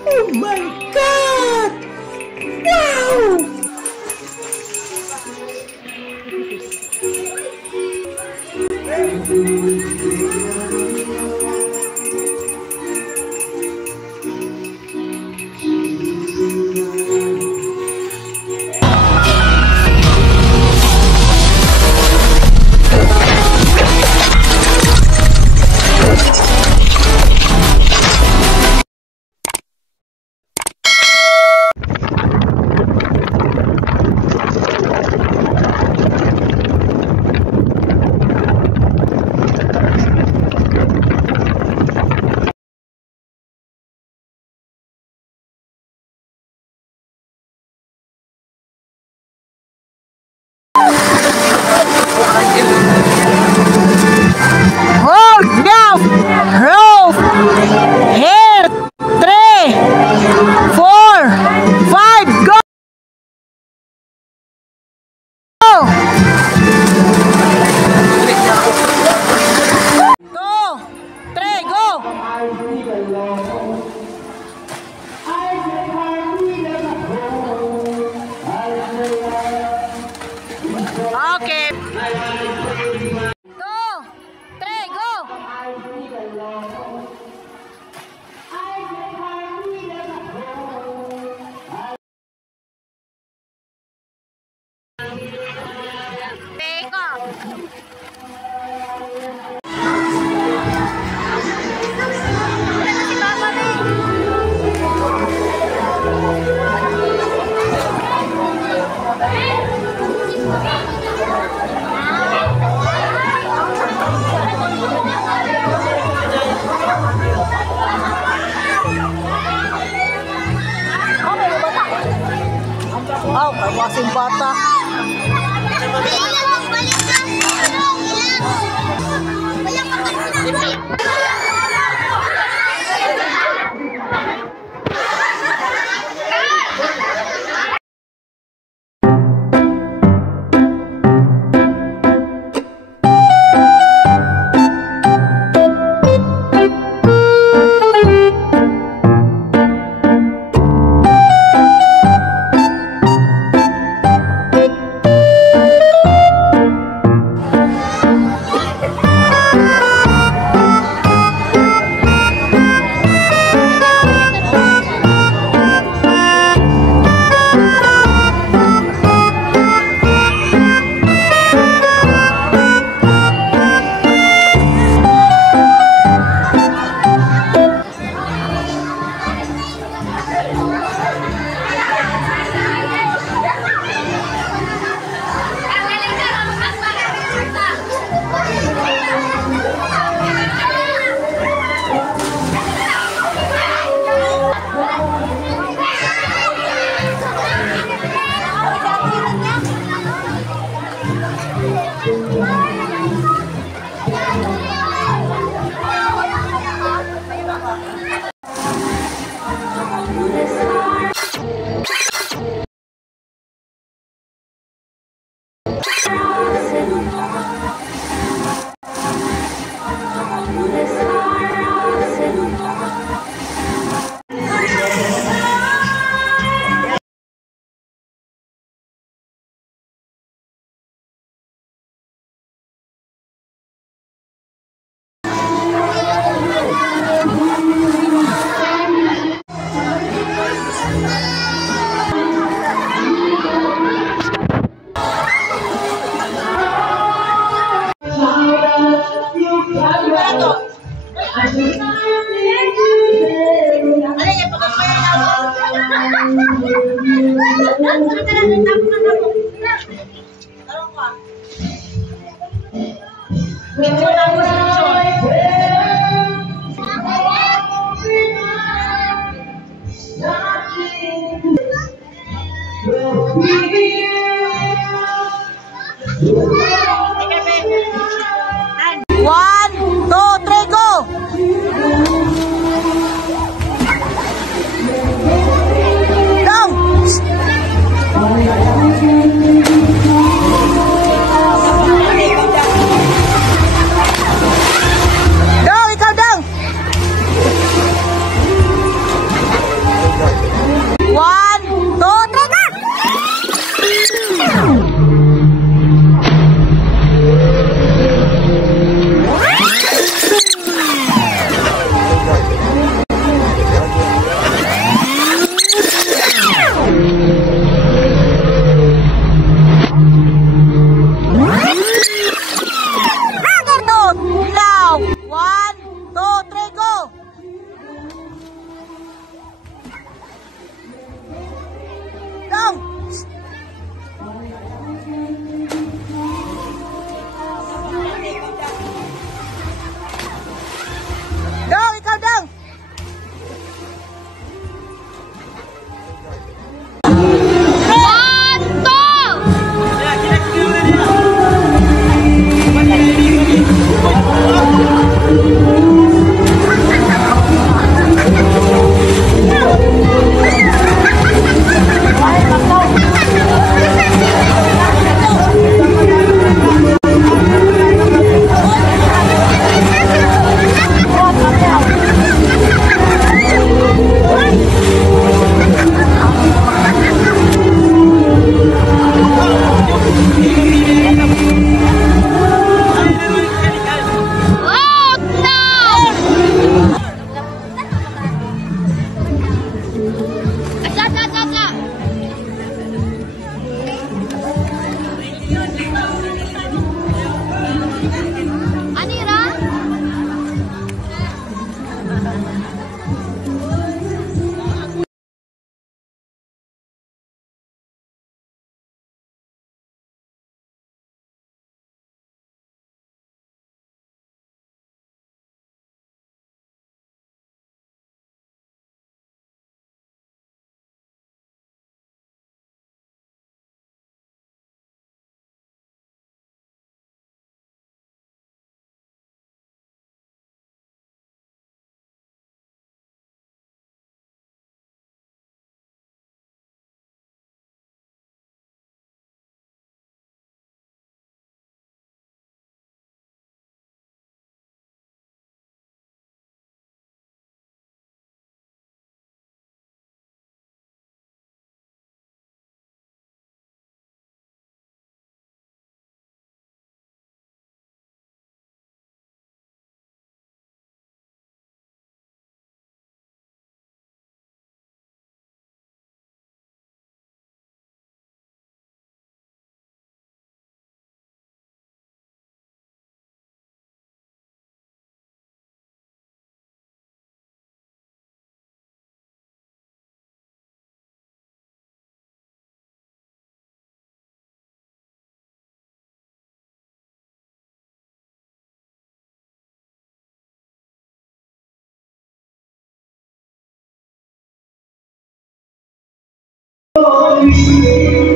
Oh my God! Wow! Hold down, roll, here, 3, 4, 5, go! 2, 3, go! Okay. 2, 3, go! Take off. Oh, kawasin bata.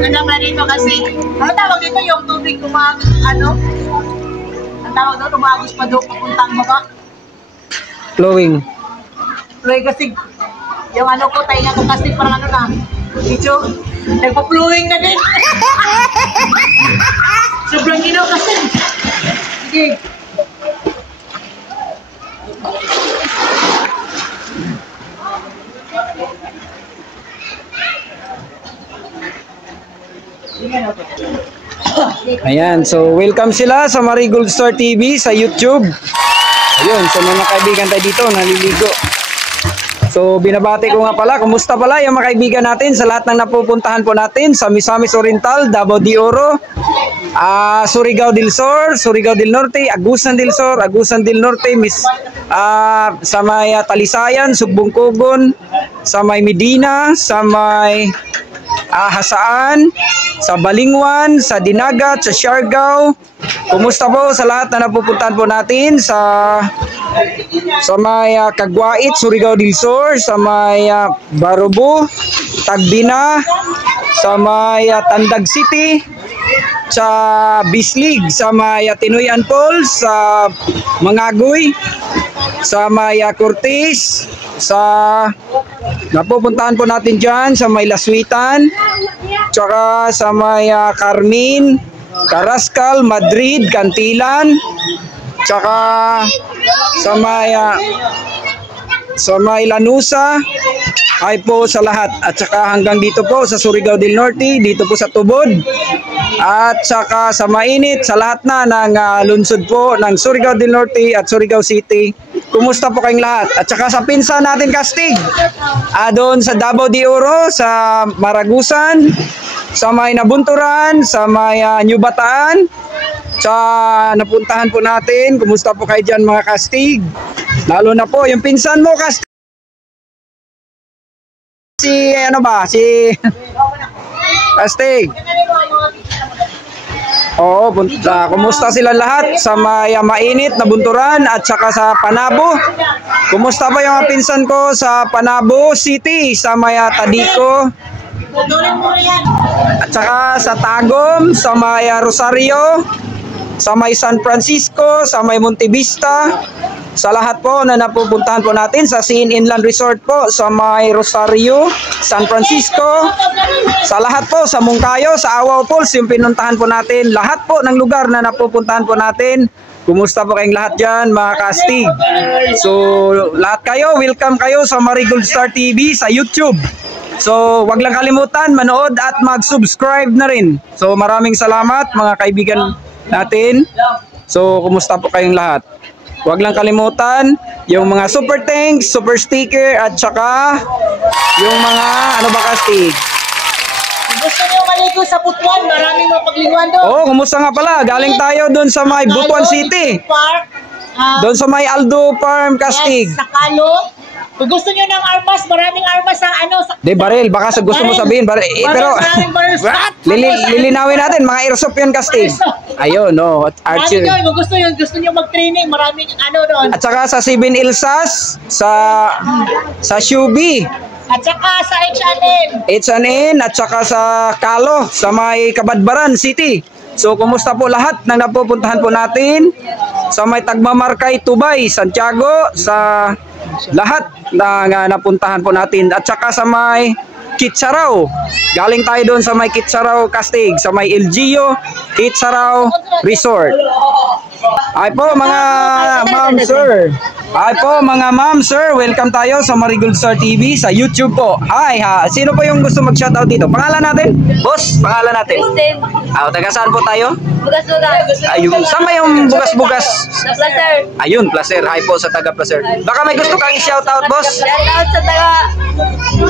Ganda pala dito kasi, ano tawag dito yung tubig ano? Ang tawag doon, tumagos pa doon papuntang baba. Flowing. Flowing kasi, yung ano ko, tayo nga ko kasi parang ano na, medyo, nagpa-flowing na din. Sobrang ginaw kasi. Sige. Ayan, so welcome sila sa Marigold Star TV sa YouTube. Ayun, sa mga kaibigan tayo dito, naliligo. So binabati ko nga pala, kumusta pala yung mga kaibigan natin sa lahat ng napupuntahan po natin sa Misamis Oriental, Davao de Oro, Surigao del Sur, Surigao del Norte, Agusan del Sur, Agusan del Norte, sa may Talisayan, Sugbong Kogon, sa may Medina, sa may Hasaan, sa Balingwan, sa Dinagat, sa Siargao. Kumusta po sa lahat na napupuntahan po natin sa may Kagwait, Surigao del Sur, sa may Barubo, Tagbina, sa may Tandag City, sa Bislig, sa may Tinoyan Falls, sa Mangagoy, sa may Cortez, sa napupuntahan po natin dyan sa may Laswitan, tsaka sa may Carmin, Carrascal, Madrid, Cantilan, tsaka sa may Lanusa. Ay po sa lahat, at saka hanggang dito po sa Surigao del Norte, dito po sa Tubod, at saka sa mainit sa lahat na ng lungsod po ng Surigao del Norte at Surigao City. Kumusta po kayong lahat? At saka sa pinsan natin Kastig, doon sa Davao de Oro, sa Maragusan, sa may Nabunturan, sa may New Bataan, sa napuntahan po natin. Kumusta po kayo dyan mga Kastig? Lalo na po yung pinsan mo Kastig. Si Kastig. Oo, kumusta sila lahat sa may mainit na Bunturan at saka sa Panabo? Kumusta pa yung pinsan ko sa Panabo City, sa may Tadico? At saka sa Tagum, sa may Rosario, sa may San Francisco, sa may Monte Vista. Sa lahat po na napupuntahan po natin sa Sin Inland Resort po, sa may Rosario, San Francisco, sa lahat po sa Mungkayo, sa Awao Falls, yung pinuntahan po natin, lahat po ng lugar na napupuntahan po natin. Kumusta po kayong lahat dyan mga Kastig? So lahat kayo, welcome kayo sa Marigold Star TV sa YouTube. So wag lang kalimutan manood at mag-subscribe na rin. So maraming salamat mga kaibigan natin. So kumusta po kayong lahat? Huwag lang kalimutan yung mga super thanks, super sticker, at saka yung mga ano ba kastig. Gusto niyo maligo sa Butuan, maraming mapagliguan doon. Oh, kumusta nga pala? Galing tayo doon sa may Butuan City. Park. Doon sa may Aldo Farm Kastig. Yes, sa Kalo. Kung gusto niyo ng armas, maraming armas sa ano. De baril, baka sa gusto mo sabihin baril. Pero maraming baril. lilinawin natin, mga airsoft yun Kastig. Ayun, no. Maraming yun, kung gusto niyo mag-training, maraming ano doon. At saka sa 7 Ilsas, sa Shubi. At saka sa H&M. H&N at saka sa Kalo, sa may Kabadbaran City. So, kumusta po lahat ng napupuntahan po natin sa may Tagmamarkay, Tubay, Santiago, sa lahat na napuntahan po natin. At saka sa may Kitsaraw. Galing tayo doon sa may Kitsaraw, Kastig, sa may LGU, Kitsaraw Resort. Ay po mga ma'am, sir. Ay po mga ma'am, sir. Welcome tayo sa Marigold Star TV sa YouTube po. Hi ha. Sino po yung gusto mag-shoutout dito? Pangalan natin? Boss, pangalan natin. Kristen. Taga saan po tayo? Bugas-bugas. Ayun. Sama yung bugas-bugas. Sa Placer. Ayun, Placer. Hi po sa taga Placer. Baka may gusto kang i-shoutout, boss? Shoutout sa taga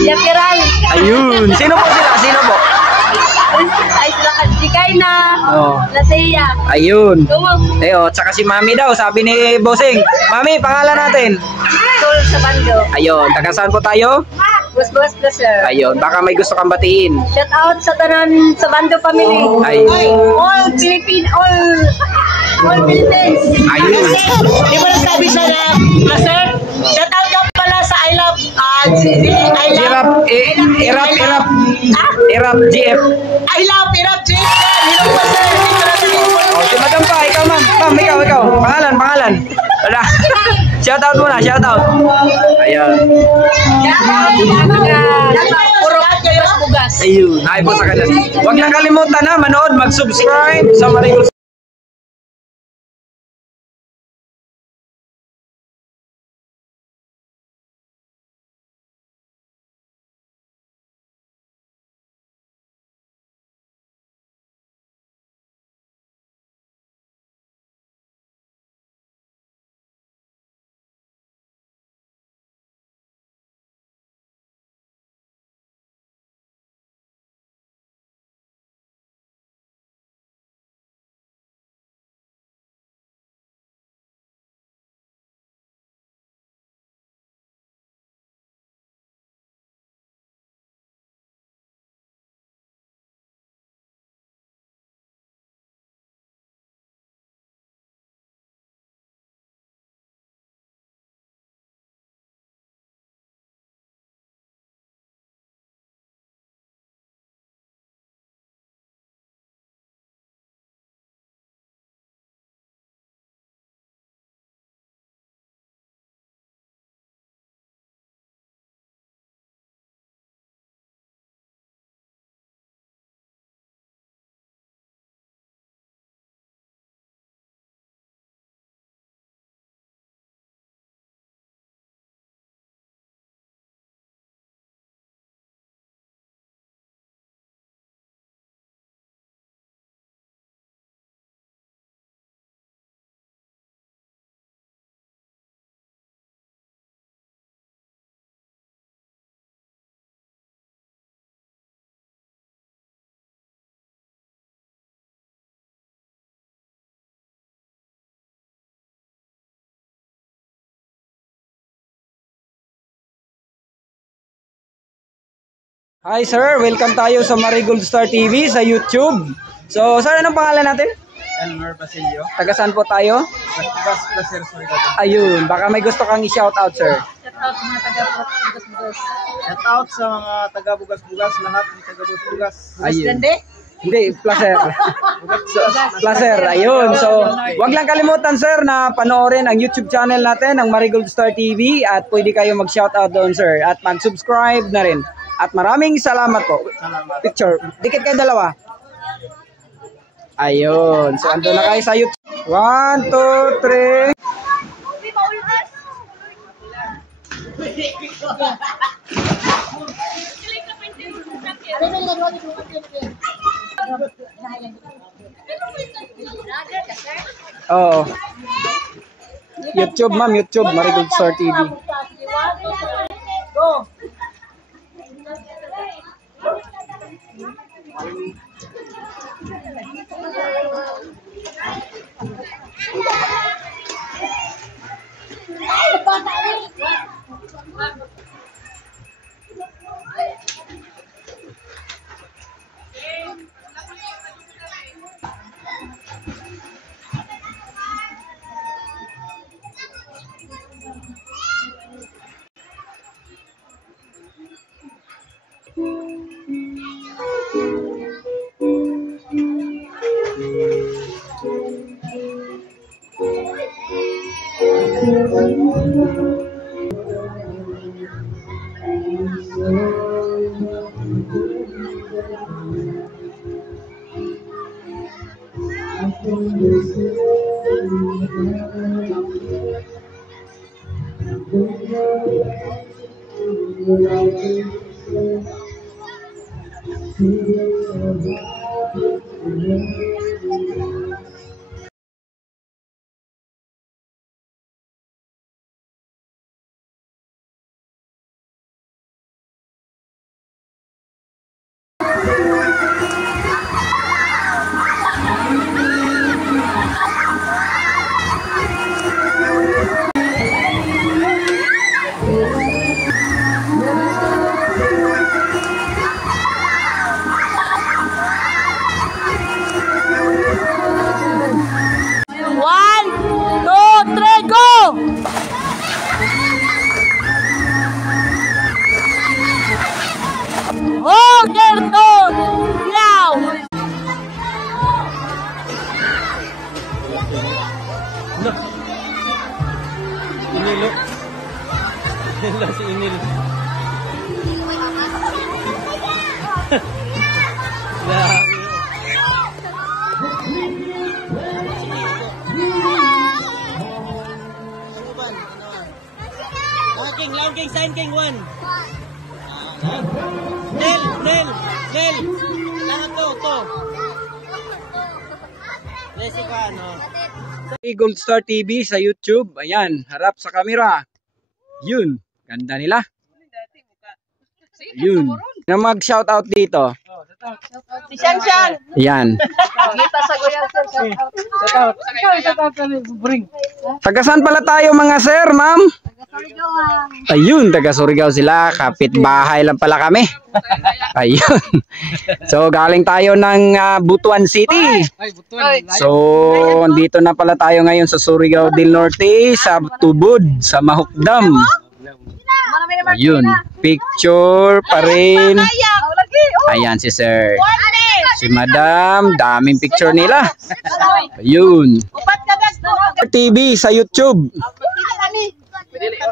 Yapiran. Ayun. Sino po sila? Sino po? Ay sila Kajikay na. Oh. Lateya. Ayun. Tumog. Ayo, tsaka si Mami daw, sabi ni Bossing. Mami, pangalan natin. Tul sa Bando. Ayun, taga saan po tayo? Bugas-bugas Placer. Ayun, baka may gusto kang batiin. Shoutout sa tanan sa Bando family. Ay. All Philippine, all Philippines. Ayun. Di ba nagsabi siya na, sir, shout out ka pala sa I love, Irap, Irap, GF. I love Irap Jake. Hello po sir. Dito na sa Oh, si Madam pa, ikaw ma'am. Ma'am, ikaw. Pangalan. Wala. Shoutout muna, shoutout. Ayun. Puro kayo bugas. Ayun. Ay po sa kanila. Huwag lang kalimutan na manood, mag-subscribe sa Marigold. Hi sir, welcome tayo sa Marigold Star TV sa YouTube. So, sir, anong pangalan natin? Elmer Basilio. Taga saan po tayo? Placer, sorry ka. Ayun, baka may gusto kang i-shoutout, sir. Shoutout sa mga taga Bugas-bugas. Shout out sa mga taga Bugas-Bugas, lahat ng taga Bugas-Bugas. Ayun. Hindi, Placer. So, Placer, ayun. So, wag lang kalimutan, sir, na panoorin ang YouTube channel natin, ang Marigold Star TV, at pwede kayo mag-shoutout doon, sir. At mag-subscribe na rin. At maraming salamat po. Picture. Dikit kayo dalawa. Ayun. So, ando na kayo sa YouTube. 1, 2, 3. Oo. YouTube, ma'am. YouTube, Marigold Star TV. Go. Inilo. Inilo si Inil. Lawan King, sign King 1. Nel. Lahat to. Lesi ka, no? Marigold Star TV sa YouTube. Ayan, harap sa camera. Yun, ganda nila. Yun. Na mag-shoutout dito. Si Shanshan. Ayan. Kita sa Goyang, sir. Shout out. Taga saan pala tayo mga sir, ma'am? Ayun, taga Surigao sila. Kapit-bahay lang pala kami. Ayun. So, galing tayo ng Butuan City. So, dito na pala tayo ngayon sa Surigao del Norte, sa Tubod, sa Mahukdam. Ayun, picture pa rin. Ayan si sir. Si madam, daming picture nila. Ayun. TV sa YouTube.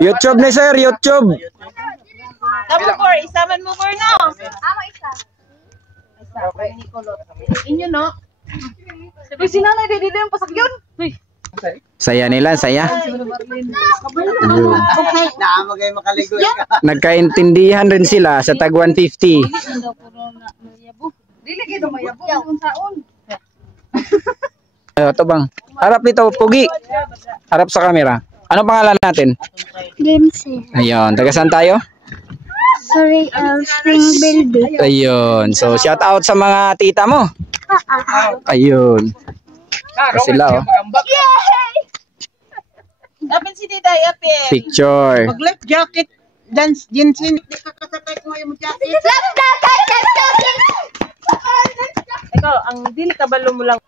YouTube ni sir, YouTube. Kamu por, isaman mo por no. Inyo no. Uy, si nanay di dito yung pasakyon. Uy. Saya nila, saya. Ayun. Nagkaintindihan rin sila sa tag 150. Dili gid mayabo kung saon. Ito bang? Harap dito, Pugi. Harap sa camera. Ano pangalan natin? Lindsay. Ayun, taga saan tayo? Sorry, Springville Beach. Ayun. So, shout out sa mga tita mo. Ayun. Sila, oh. Dapat si Tita Yapin. Picture. Mag-life jacket. Dance, Jensen. Di ka kasakay mo yung jacket. Ikaw, ang dili kabalo mo lang.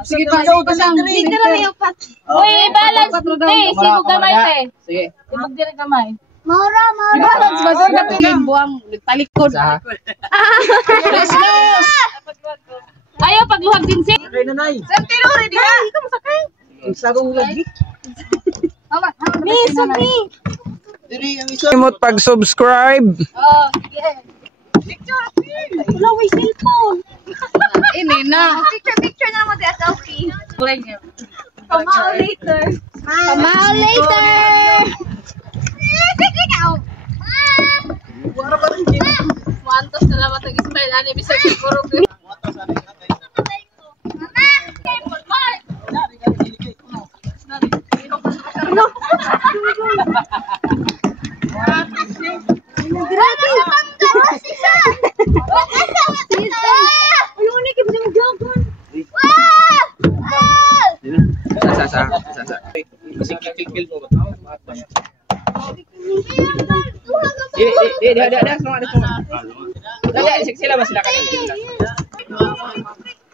Sige pa, dito lang yung pat. Uy, balance. Sibog kamay pe. Sige. Sibog dire kamay. Mora. Balance ba sa kapilin buang talikod. Ayaw pagluhag din si. Sir, tiro, ready ka? Ikaw masakay. Sagong lagi. Miss, me. Diri ang isa. Imot pag-subscribe. Oh, yeah. Wala, may cellphone. Ini na. Picture na mo di selfie. Kamao later. Kamao later. Mantos na lang matag style ani bisag siguro.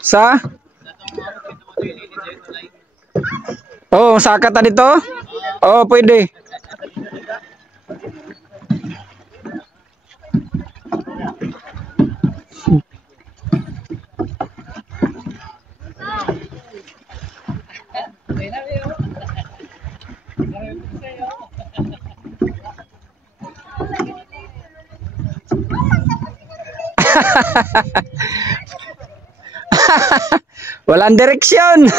Sa? Oh, sakat na dito? Oh, pwede. Walang direksyon.